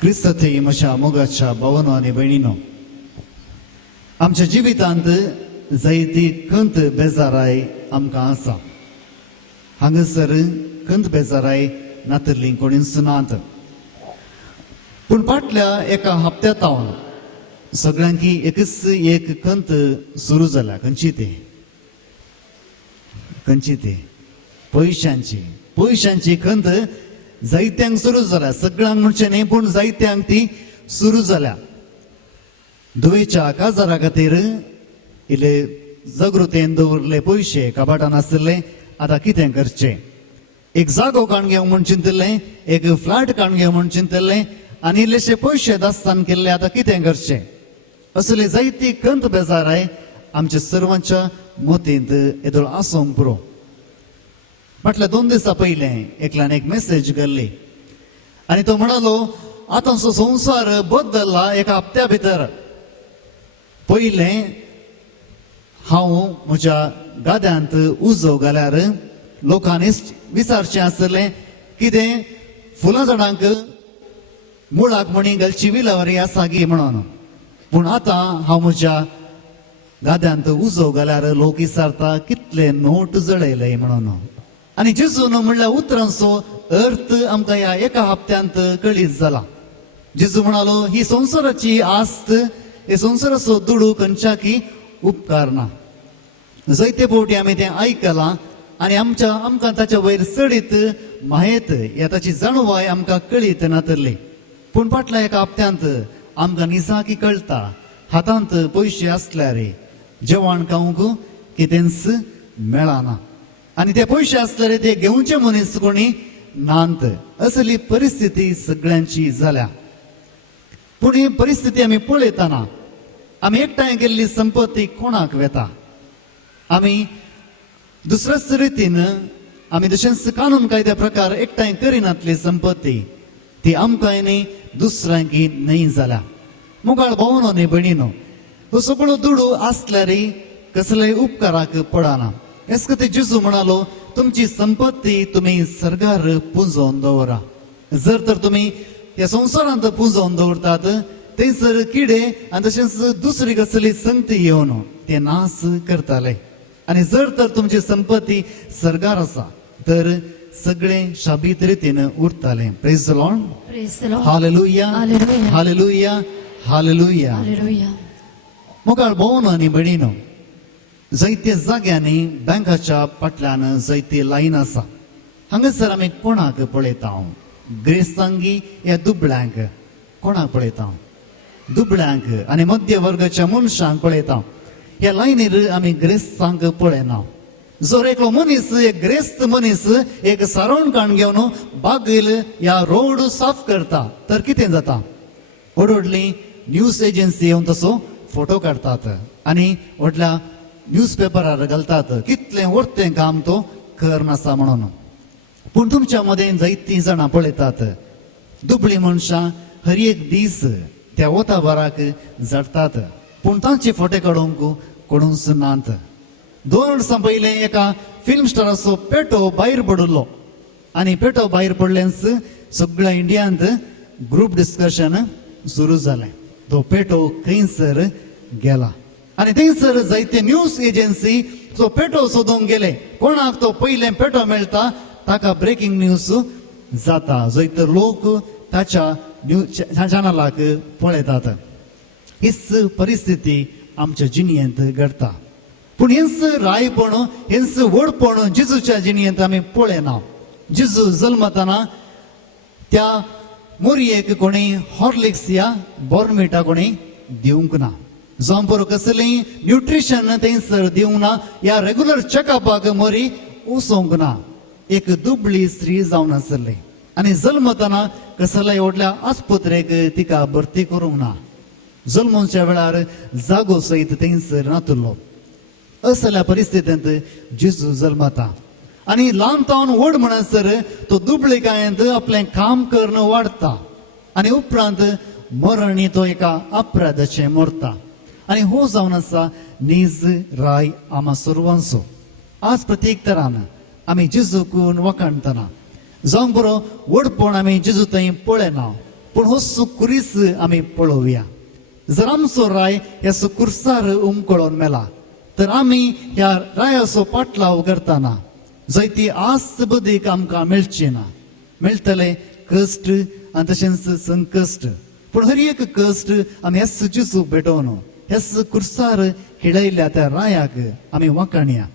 क्रिस्तथई म्हज्या मोगाच्या भावांनो आनी भयणींनो, आमच्या जिवितांत जायती खंत बेजाराय आमकां आसा. हांगासर खंत बेजाराय नातरली कोणीच नात. पूण फाटल्या एका हप्त्यांतावन सगळ्यांकी एकच एक खंत सुरू जाल्या. खंयची ती पयशांची खंत जायत्यांक सुरू जाल्या. सगळ्यांक म्हणचे न्ही, पूण जायत्यांक ती सुरू जाल्या. धुवेच्या काजारा खातीर इल्ले जगृतेन दवरले पयशे कबाटान आसले. आतां कितें करचें? एक जागो काडून घेवंक म्हण चिंतलें, एक फ्लॅट काडून घेवंक म्हण चिंतलें, आनी इल्लेशे पयशे दास्तान केल्ले. आतां कितें करचें? असली जायती खंत बेजाराय आमच्या सर्वांच्या मतींत येदोळ आसूंक पुरो. म्हटल्यार 2 दिसां पयलें एकल्यान एक मेसेज केल्ली आनी तो म्हणालो, आतांचो संवसार बदलला एका हप्त्या भितर. पयलें हांव म्हज्या गाद्यांत उजो घाल्यार लोकांनी विचारचें आसलें, कितें फुलां झाडांक मुळाक म्हणी घालची विलावरी आसा गी म्हणून. पूण आतां हांव म्हज्या गाद्यांत उजो घाल्यार लोक विचारता, कितले नोट जळयले म्हणून. आनी जेजून म्हणल्यार उतरांचो अर्थ आमकां ह्या एका हप्त्यांत कळीत जाला. जेजू म्हणालो, ही संवसाराची आस्त, हे संवसाराचो दुडू खंयच्याकी उपकार ना. जायते फावटी आमी तें आयकलां आनी आमकां ताच्या वयर चडीत मायेत ह्या ताची जाणवाय आमकां कळीत नातरली. पूण फाटल्या एका हप्त्यांत आमकां निजाकी कळटा, हातांत पयशे आसल्यार जेवण खावंक कितेंच मेळना. आनी ते पयशे आसल्यार ते घेवचे मनीस कोणी नात. असली परिस्थिती सगळ्यांची जाल्या. पूण ही परिस्थिती आमी पळयतना आमी एकठांय केल्ली संपत्ती कोणाक वेता? आमी दुसऱ्याच रितीन आमी तशेंच कानून कायद्या प्रकार एकठांय करिनातली संपत्ती ती आमकांय न्ही, दुसऱ्यांकी न्ही जाल्या. मुगाळ भावांनो न्ही भयणींनो, हो सगळो दुडू आसल्यार कसलेय उपकाराक पडना. हेच खातीर जेजू म्हणालो, तुमची संपत्ती तुमी सर्गार पुंजोवन दवरा. जर तर तुमी ह्या संवसारांत पुंजोवन दवरतात, थंयसर किडे आनी तशेंच दुसरी कसली संगती येवन ते नास करताले. आनी जर तर तुमची संपत्ती सर्गार आसा तर सगळे शाबीत रितीन उरताले. Praise the lord. Hallelujah, hallelujah, hallelujah. मुखार भावांनो आनी भयणींनो, जायत्या जाग्यांनी बँकाच्या फाटल्यान जायती लायन आसा. हांगासर आमी कोणाक पळयता? ग्रेस्तांगी या दुबळ्यांक कोणाक पळयता? दुबळ्यांक आनी मध्य वर्गाच्या मनशांक पळयता. ह्या लायनीर आमी ग्रेस्तांक पळयना. जर एकलो मनीस, एक ग्रेस्त मनीस एक सारवण काडून घेवन बागेल या रोड साफ करता तर कितें जाता? व्हडली न्यूज एजन्सी येवन तसो फोटो काडतात आनी व्हडल्या न्यूज पेपरार घालतात, कितलें वर्तें काम तो करनासा म्हणून. पूण तुमच्या मदें जायतीं जाणां पळयतात, दुबळी मनशां हर एक दीस त्या वताभराक झडतात, पूण तांचे फोटे काडूंक कोणूच नात. 2 वर्सां पयलें एका फिल्म स्टाराचो पेटो भायर पडलो आनी पेटो भायर पडलेंच सगळ्या इंडियांत ग्रुप डिस्कशन सुरू जालें. तो पेटो खंयसर गेला आनी थंयसर जायते न्यूज एजन्सी तो पेटो सोदूंक गेले. कोणाक तो पयलें पेटो मेळटा ताका ब्रेकिंग न्यूज जाता. जायते लोक ताच्या चॅनलाक पळयतात. हीच परिस्थिती आमच्या जिणेंत घडटा. पूण हेंच रायपण, हेंच व्हडपण जेजूच्या जिणेंत आमी पळयना. जेजू जल्मतना त्या मोरयेक कोणी हॉर्लिक्स या बॉर्नविटा कोणी दिवंक ना. जावं बरो कसलेंय न्यूट्रिशन थंयसर दिवंक ना. या रेग्युलर चॅकअपाक मोरी वचोंक ना. एक दुबळी स्त्री जावन आसली आनी जल्मतना कसल्याय व्हडल्या आस्पत्रेक तिका भरती करूंक ना. जल्मोवच्या वेळार जागो सयत थंयसर नातलो. असल्या परिस्थितींत जेजू जल्मता आनी ल्हानपण व्हड म्हणसर तो दुबळेकायेंत आपलें काम करणं वाडटा आनी उपरांत मरण तो एका अपराधाचें मरता. आनी हो जावन आसा नीज राय आमा सर्वांचो. आज प्रत्येक तरान आमी जेजूक वखणतना जावं बरो व्हडपण आमी जेजू थंय पळयना, पूण हो सुकुरीस आमी पळोवया. जर आमचो राय ह्या सुकुरसार उमकळोन मेला तर आमी ह्या रायाचो पाटलाव करतना जंय ती आस्त बदीक आमकां मेळची ना. मेळटले कश्ट आनी तशेंच संकश्ट, पूण हर एक कश्ट आमी हेस जिसू भेटोवन हेस कुर्सार खिळयल्या त्या रायाक आमी वाखाणया.